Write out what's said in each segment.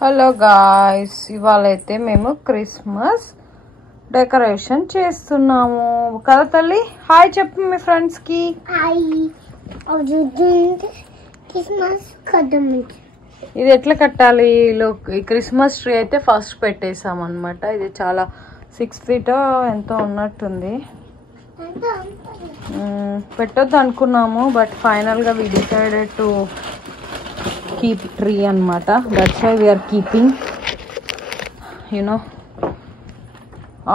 Hello guys, ఇవాళైతే మేము Christmas decoration చేస్తున్నాము కదా తల్లి. హాయ్ చెప్పు మీ ఫ్రెండ్స్ కి. ఇది ఎట్లా కట్టాలి? ఈ క్రిస్మస్ ట్రీ అయితే ఫస్ట్ పెట్టేసాం అనమాట. ఇది చాలా 6 feet ఎంతో ఉన్నట్టుంది. పెట్టొద్దు అనుకున్నాము, బట్ ఫైనల్ గా we decided to keep tree anamata. That's why we are keeping, you know,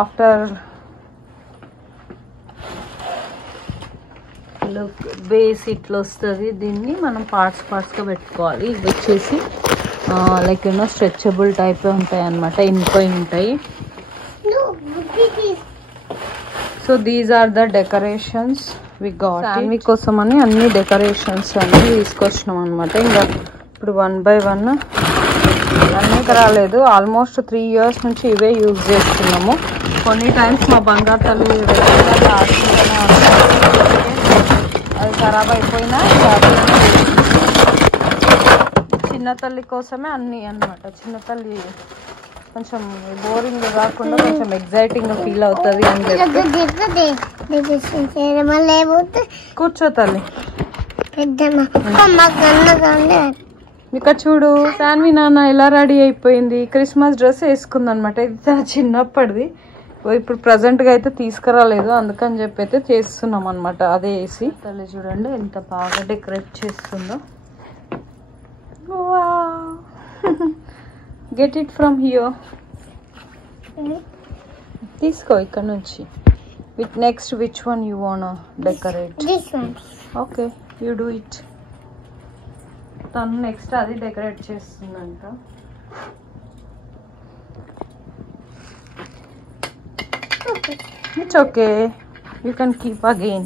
after look base itla ostadi. Dinni manam parts ga pettukovali. Ivi vachesi like you know stretchable type untayi anamata, inpoyi untayi. So these are the decorations we got. Sanvi kosamani anni decorations anni తీసుకొచ్చినాం అన్నమాట. ఇంకా ఇప్పుడు 1 by 1 అన్నీ రాలేదు. Almost 3 years నుంచి ఇవే use చేస్తున్నాము. కొన్ని టైమ్స్ మా బంగారు తల్లి అది ఖరాబ్ అయిపోయినా చిన్న తల్లి కోసమే అన్నీ అన్నమాట. చిన్న తల్లి కొంచెం బోరింగ్ కాకుండా కొంచెం ఎగ్జైటింగ్ గా ఫీల్ అవుతుంది అని చెప్పి. కూర్చో తల్లి. ఇక్కడ చూడు, సాన్వి నాన్న ఎలా రెడీ అయిపోయింది. క్రిస్మస్ డ్రెస్ వేసుకుంది అనమాట. ఇది తన చిన్నప్పటిది. ఇప్పుడు ప్రజెంట్ గా అయితే తీసుకురాలేదు, అందుకని చెప్పి అయితే చేస్తున్నాం అనమాట. అదే వేసి తల్లి చూడండి ఎంత బాగా డెకరేట్ చేస్తుందో. Get it from here. తీసుకో ఇక్కడ నుంచి. Next which one you want decorate? Okay, you do it. తను నెక్స్ట్ అది డెకరేట్ చేస్తుందంట. It's okay, you can keep again.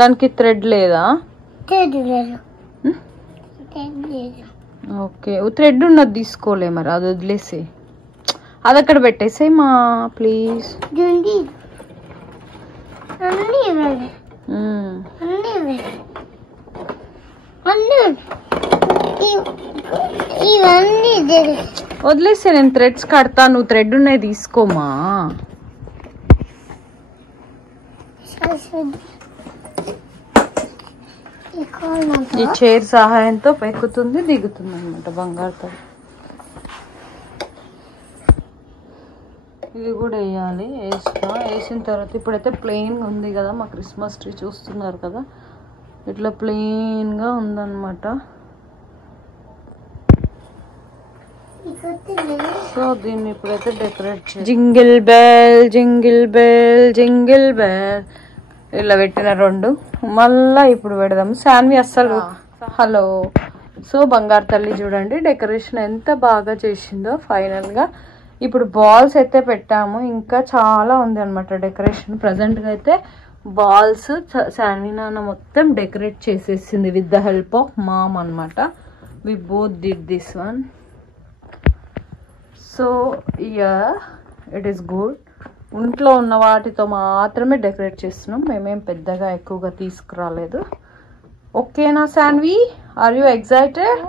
దానికి థ్రెడ్ లేదా? ఓకే, థ్రెడ్ ఉన్నది తీసుకోలే మరి, అది వదిలేసే. అది అక్కడ పెట్టేసే మా ప్లీజ్. వదిలేసే, నేను థ్రెడ్స్ కడతా, నువ్వు థ్రెడ్ ఉన్నాయి తీసుకోమా. ఈ చైర్ సహాయంతో పెక్కుతుంది దిగుతుంది అనమాట బంగారుతో. ఇది కూడా వేయాలి. వేసిన తర్వాత ఇప్పుడైతే ప్లెయిన్ ఉంది కదా మా క్రిస్మస్ ట్రీ, చూస్తున్నారు కదా ఇట్లా ప్లెయిన్ గా ఉందన్నమాట. సో దీన్ని ఇప్పుడైతే డెకరేట్ చేయాలి. Jingle bell jingle bell jingle bell ఇలా పెట్టిన 2. మళ్ళా ఇప్పుడు పెడదాము. సాన్వి అస్సలు హలో. సో బంగారు తల్లి చూడండి డెకరేషన్ ఎంత బాగా చేసిందో. ఫైనల్ గా ఇప్పుడు బాల్స్ అయితే పెట్టాము. ఇంకా చాలా ఉంది అనమాట డెకరేషన్. ప్రజెంట్ గా అయితే బాల్స్ సాన్వి నాన్న మొత్తం డెకరేట్ చేసేసింది with the help of mom అనమాట. We both did this one. So it is good. ఇంట్లో ఉన్న వాటితో మాత్రమే డెకరేట్ చేస్తున్నాం. మేమేం పెద్దగా ఎక్కువగా తీసుకురాలేదు. ఓకేనా Saanvi? Are you excited?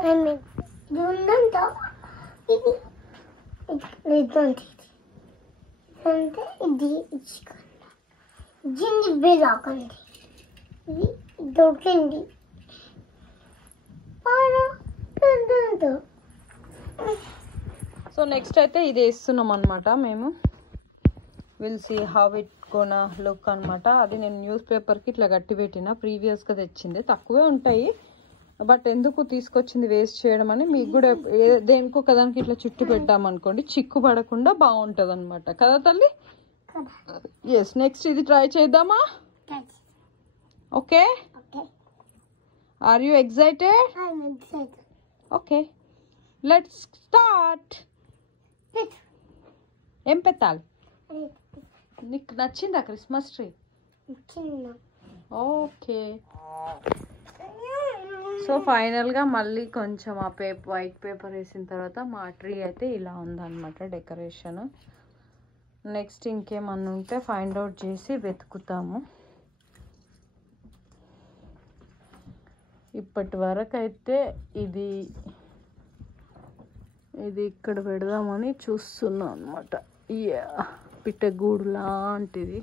So next అయితే ఇది వేస్తున్నాం అనమాట మేము. Will see how it gonna look అనమాట. అది నేను న్యూస్ పేపర్కి ఇట్లా గట్టి పెట్టిన, ప్రీవియస్గా తెచ్చింది. తక్కువే ఉంటాయి, బట్ ఎందుకు తీసుకొచ్చింది వేస్ట్ చేయడం అని. మీకు కూడా దేనికో కదానికి ఇట్లా చుట్టు పెట్టామనుకోండి చిక్కు పడకుండా బాగుంటుంది అనమాట కదా తల్లి. ఎస్, నెక్స్ట్ ఇది ట్రై చేద్దామా? Okay, are you excited? Okay, let's start. ఏం పెట్టాలి? నీకు నచ్చిందా క్రిస్మస్ ట్రీ? ఓకే, సో ఫైనల్గా మళ్ళీ కొంచెం ఆ వైట్ పేపర్ వేసిన తర్వాత మా ట్రీ అయితే ఇలా ఉందన్నమాట డెకరేషన్. నెక్స్ట్ ఇంకేమన్నా ఉంటే ఫైండ్ అవుట్ చేసి వెతుకుతాము. ఇప్పటి వరకు అయితే ఇది ఇక్కడ పెడదామని చూస్తున్నాం అనమాట. పిట్టగూడు లాంటిది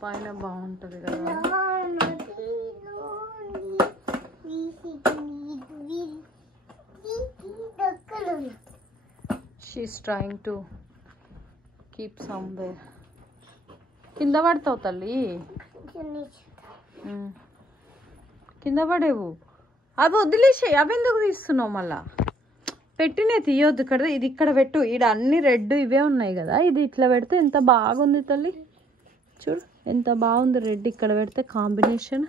పైన బాగుంటుంది కదా. She's trying to keep somewhere. కింద పడతావు తల్లి, కింద పడేవు. అవి వదిలేసాయి, అవి ఎందుకు తీస్తున్నావు మళ్ళా? పెట్టినే తీయొద్దు. ఇది ఇక్కడ పెట్టు. ఈడ అన్ని రెడ్ ఇవే ఉన్నాయి కదా, ఇది ఇట్లా పెడితే ఎంత బాగుంది తల్లి. చూడు ఎంత బాగుంది రెడ్ ఇక్కడ పెడితే కాంబినేషన్.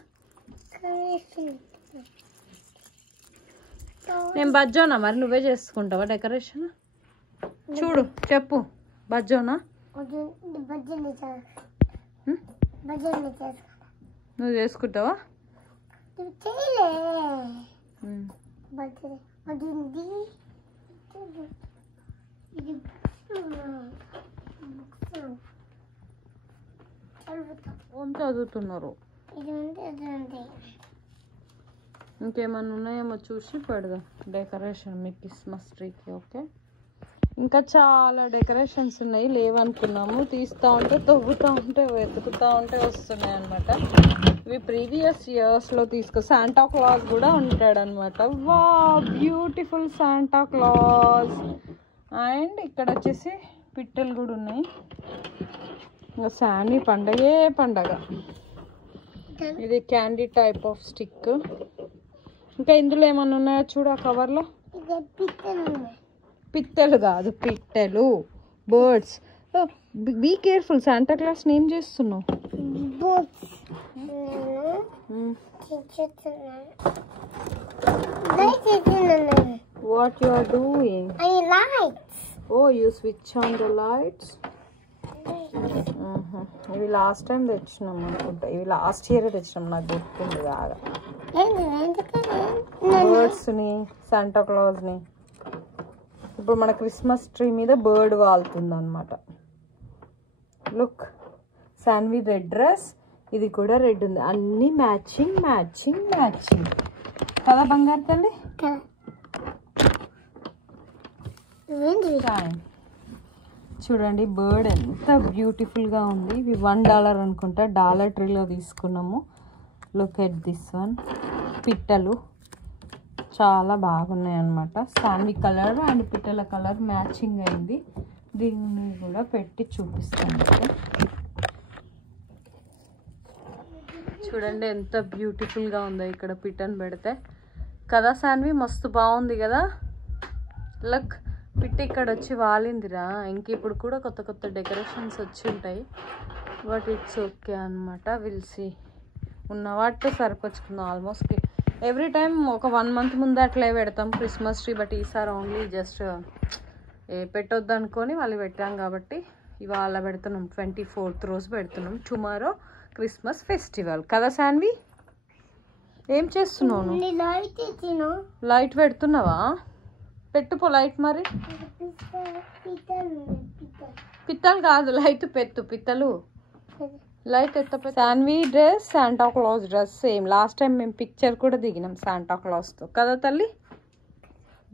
నేను బజ్జోనా మరి, నువ్వే చేసుకుంటావా డెకరేషన్? చూడు చెప్పు, బజ్జోనా? నువ్వు చేసుకుంటావా? చదువుతున్నారు. ఇంకేమన్నా ఉన్నాయేమో చూసి పెడదాం డెకరేషన్ మీ క్రిస్మస్ ట్రీకి. ఓకే, ఇంకా చాలా డెకరేషన్స్ ఉన్నాయి. లేవనుకున్నాము, తీస్తూ ఉంటే తవ్వుతూ ఉంటే వెతుకుతూ ఉంటే వస్తున్నాయి అనమాట. ఇవి ప్రీవియస్ ఇయర్స్లో శాంటా క్లాస్ కూడా ఉంటాడనమాట. వా బ్యూటిఫుల్ శాంటా క్లాస్. అండ్ ఇక్కడ వచ్చేసి పిట్టలు కూడా ఉన్నాయి. ఇంకా శాండీ పండగే పండగ. ఇది క్యాండీ టైప్ ఆఫ్ స్టిక్. ఇంకా ఇందులో ఏమన్నా ఉన్నాయో చూడు ఆ కవర్లో. పిట్టలు కాదు, పిట్టలు, birds. Be careful, Santa Claus ఏం చేస్తున్నావు? What you are doing? Lights. Oh, you switch on the lights. ఇవి లాస్ట్ టైం తెచ్చినాం అనుకుంటా. ఇవి లాస్ట్ ఇయర్ తెచ్చినాం, నాకు గుర్తుంది బాగా. బర్డ్స్ని, శాంటా క్లాస్ని. ఇప్పుడు మన క్రిస్మస్ ట్రీ మీద బర్డ్ వాళ్తుంది అనమాట. లుక్, శాన్వి రెడ్ డ్రెస్, ఇది కూడా రెడ్ ఉంది. అన్ని మ్యాచింగ్ మ్యాచింగ్ మ్యాచింగ్ కదా బంగారు తల్లి? చూడండి బర్డ్ ఎంత బ్యూటిఫుల్గా ఉంది. ఇవి $1 అనుకుంటా, డాలర్ ట్రీలో తీసుకున్నాము. Look at this one. పిట్టలు చాలా బాగున్నాయి అన్నమాట. Sandy colour and Pittala colour matching అయింది. దీన్ని కూడా పెట్టి చూపిస్తాను. చూడండి ఎంత బ్యూటిఫుల్గా ఉందో ఇక్కడ పిట్టను పెడితే కదా శాన్వి, మస్తు బాగుంది కదా. లక్, పిట్ట ఇక్కడ వచ్చి వాలిందిరా. ఇంక ఇప్పుడు కూడా కొత్త కొత్త డెకరేషన్స్ వచ్చి ఉంటాయి, బట్ ఇట్స్ ఓకే అనమాట. విల్సి ఉన్న వాటితో సరిపరుచుకుందాం. ఆల్మోస్ట్ ఎవ్రీ టైం ఒక 1 month ముందు అట్లే పెడతాం క్రిస్మస్ ట్రీ, బట్ ఈసారి ఓన్లీ జస్ట్ పెట్టొద్దు అనుకొని వాళ్ళు పెట్టాం కాబట్టి ఇవాళ పెడుతున్నాం. 24th రోజు పెడుతున్నాం. టుమారో క్రిస్మస్ ఫెస్టివల్ కదా శాన్వి? ఏం చేస్తున్నావు? లైట్ పెడుతున్నావా? పెట్టుపో లైట్. మరి పిత్తలు కాదు, లైట్ పెట్టు. పిత్తలు లైట్ ఎత్త. Shanvi dress Santa Claus dress same. Last time మేము పిక్చర్ కూడా దిగినాం శాంటా క్లాస్తో కదా తల్లి.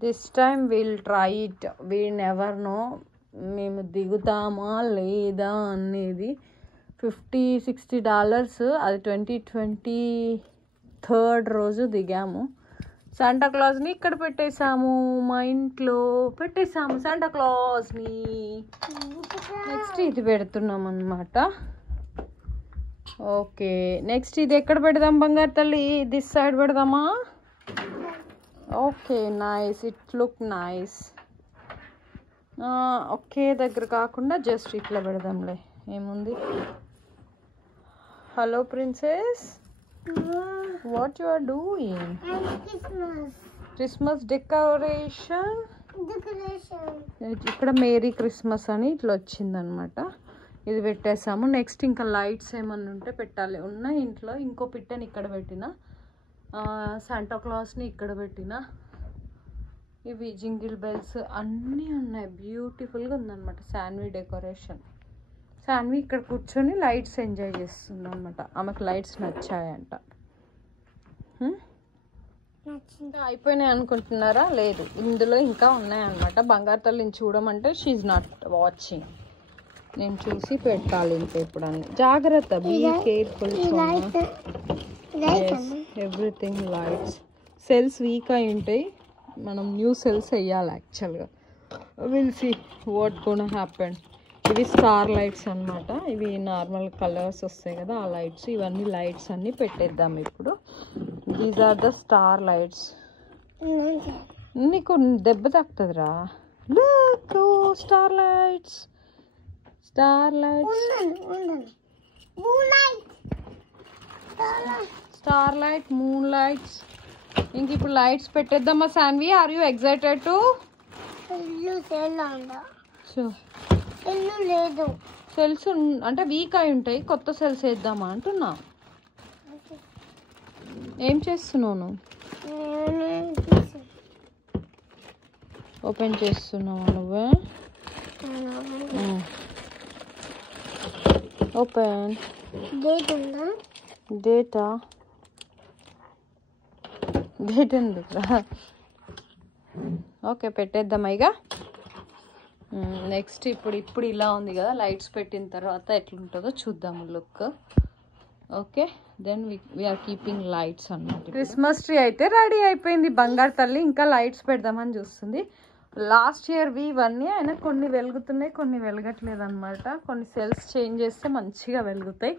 This time will try it. We never know మేము దిగుతామా లేదా అనేది. $50-60 అది 2023 రోజు దిగాము. శాంటా క్లాస్ని ఇక్కడ పెట్టేసాము, మా ఇంట్లో పెట్టేసాము శాంటా క్లాస్ని. నెక్స్ట్ ఇది పెడుతున్నాం అన్నమాట. ఓకే, నెక్స్ట్ ఇది ఎక్కడ పెడదాం బంగారు తల్లి? దిస్ సైడ్ పెడదామా? Okay, nice, it look nice. ఒకే దగ్గర కాకుండా జస్ట్ ఇట్లా పెడదాంలే, ఏముంది. Hello princess, what you are doing? Christmas decoration. ఇక్కడ మేరీ క్రిస్మస్ అని ఇట్లా వచ్చిందనమాట. ఇది పెట్టేసాము. నెక్స్ట్ ఇంకా లైట్స్ ఏమన్నా ఉంటే పెట్టాలి. ఉన్న ఇంట్లో ఇంకో పిట్టని ఇక్కడ పెట్టిన. శాంటా క్లాస్ని ఇక్కడ పెట్టిన. ఇవి జింగిల్ బెల్స్ అన్నీ ఉన్నాయి. బ్యూటిఫుల్గా ఉందన్నమాట శాన్వి డెకరేషన్. శాన్వి ఇక్కడ కూర్చొని లైట్స్ ఎంజాయ్ చేస్తుంది అనమాట. ఆమెకు లైట్స్ నచ్చాయంట. అయిపోయినాయి అనుకుంటున్నారా? లేదు, ఇందులో ఇంకా ఉన్నాయన్నమాట. బంగారు తల్లిని చూడమంటే షీఈ్ నాట్ వాచింగ్. నేను చూసి పెట్టాలి ఇంకా ఇప్పుడు అన్ని. జాగ్రత్త, be careful. Everything lights. Cells weak అయి ఉంటాయి, మనం న్యూ సెల్స్ వేయాలి యాక్చువల్గా. Will see what gonna happen. ఇవి స్టార్ లైట్స్ అనమాట. ఇవి నార్మల్ కలర్స్ వస్తాయి కదా, ఆ లైట్స్. ఇవన్నీ లైట్స్ అన్నీ పెట్టేద్దాం ఇప్పుడు. These are the star lights. నీకు దెబ్బ తాకుతుందిరా. Look, star lights, star lights, star light, moon lights. ఇంక ఇప్పుడు లైట్స్ పెట్టేద్దామా Shanvi? Are you excited to? Cells అంటే వీక్ అయి ఉంటాయి, కొత్త సెల్స్ వేద్దామా అంటున్నా. ఏం చేస్తున్నావు? ఓపెన్ చేస్తున్నావా నువ్వే? ఓపెన్. డేటా డేట్ ఎందుకురా? ఓకే, పెట్టేద్దామా ఇక. నెక్స్ట్ ఇప్పుడు ఇలా ఉంది కదా, లైట్స్ పెట్టిన తర్వాత ఎట్లుంటుందో చూద్దాము look. Okay, then we're keeping lights అన్నమాట. క్రిస్మస్ ట్రీ అయితే రెడీ అయిపోయింది. బంగారు తల్లి ఇంకా లైట్స్ పెడదామని చూస్తుంది. లాస్ట్ ఇయర్వి ఇవన్నీ అయినా కొన్ని వెలుగుతున్నాయి, కొన్ని వెలగట్లేదు అనమాట. కొన్ని సెల్స్ చేంజ్ చేస్తే మంచిగా వెలుగుతాయి.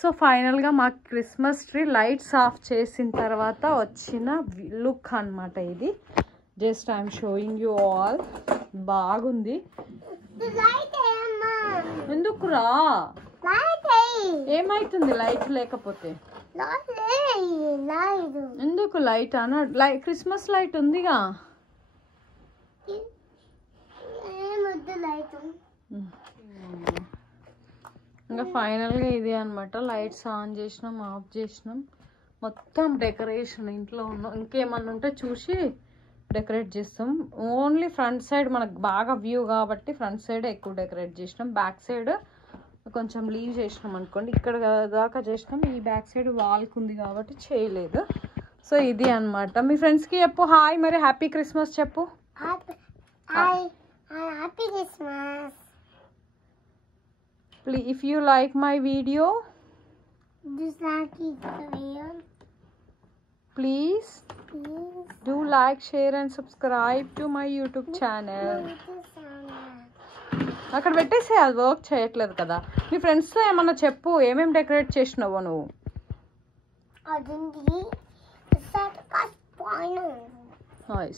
సో ఫైనల్గా మా క్రిస్మస్ ట్రీ లైట్స్ ఆఫ్ చేసిన తర్వాత వచ్చిన లుక్ అనమాట ఇది. Just I'm showing you all. బాగుంది. ఎందుకురా? ఏమైతుంది లైట్ లేకపోతే? ఎందుకు లైట్ అన్న? క్రిస్మస్ లైట్ ఉందిగా. ఇంకా ఫైనల్గా ఇది అనమాట. లైట్స్ ఆన్ చేసినాం, ఆఫ్ చేసినాం. మొత్తం డెకరేషన్ ఇంట్లో ఉన్నాం. ఇంకేమన్నా ఉంటే చూసి డెకరేట్ చేస్తాం. ఓన్లీ ఫ్రంట్ సైడ్ మనకు బాగా వ్యూ కాబట్టి ఫ్రంట్ సైడ్ ఎక్కువ డెకరేట్ చేసినాం. బ్యాక్ సైడ్ కొంచెం లీవ్ చేసినాం అనుకోండి. ఇక్కడ దాకా చేసినాం. ఈ బ్యాక్ సైడ్ వాల్కి ఉంది కాబట్టి చేయలేదు. సో ఇది అనమాట. మీ ఫ్రెండ్స్కి చెప్పు హాయ్, మరి హ్యాపీ క్రిస్మస్ చెప్పు. Please, if you like my video, please do like, share and subscribe to my YouTube channel. అక్కడ పెట్టేసే, అది వర్క్ చేయట్లేదు కదా. మీ ఫ్రెండ్స్తో ఏమన్నా చెప్పు, ఏమేమి డెకరేట్ చేసినావో నువ్వు.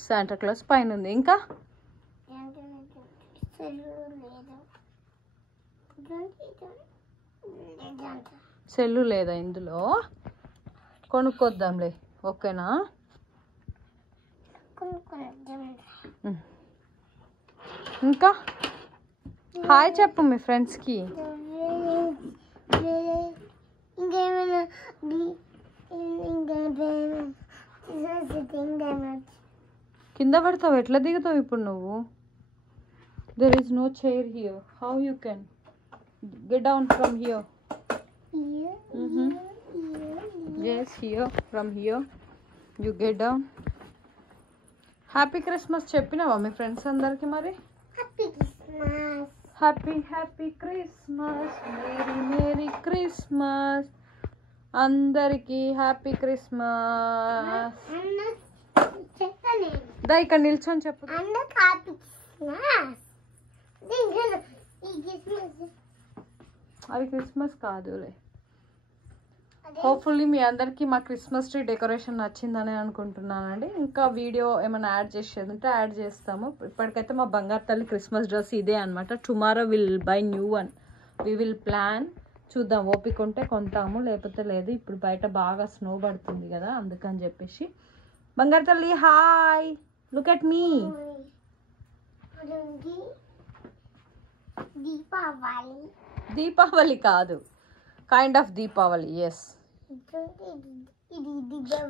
శాంటా క్లాస్ పైన ఉంది. ఇంకా సెల్లు లేదా ఇందులో? కొనుక్కొద్దాంలే, ఓకేనా? ఇంకా హాయ్ చెప్పు మీ ఫ్రెండ్స్కి. కింద పడతావు, ఎట్లా దిగుతావు ఇప్పుడు నువ్వు? There is no chair here. How you can get down from here? Here. Yes, here. From here you get down. Happy Christmas చెప్పినావా me friends అందరికి మరి? Happy Christmas. Happy Christmas. Merry Christmas. అందరికి హ్యాపీ క్రిస్మస్. దా ఇక్కడ నిల్చొని చెప్పు. అవి Christmas కాదులే. Hopefully మీ అందరికీ మా క్రిస్మస్ ట్రీ డెకరేషన్ నచ్చిందని అనుకుంటున్నానండి. ఇంకా వీడియో ఏమైనా యాడ్ చేసేది ఉంటే యాడ్ చేస్తాము. ఇప్పటికైతే మా బంగారు తల్లి క్రిస్మస్ డ్రెస్ ఇదే అనమాట. Tomorrow will buy new one. We will plan. చూద్దాం, ఓపిక ఉంటే కొంటాము, లేకపోతే లేదు. ఇప్పుడు బయట బాగా స్నో పడుతుంది కదా, అందుకని చెప్పేసి. బంగారు తల్లి hi, look at me. Deepavali కాదు, kind of Deepavali. Yes,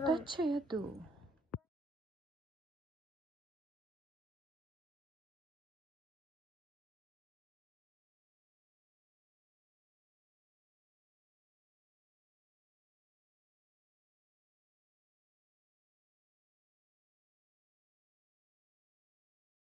touch చేయొద్దు.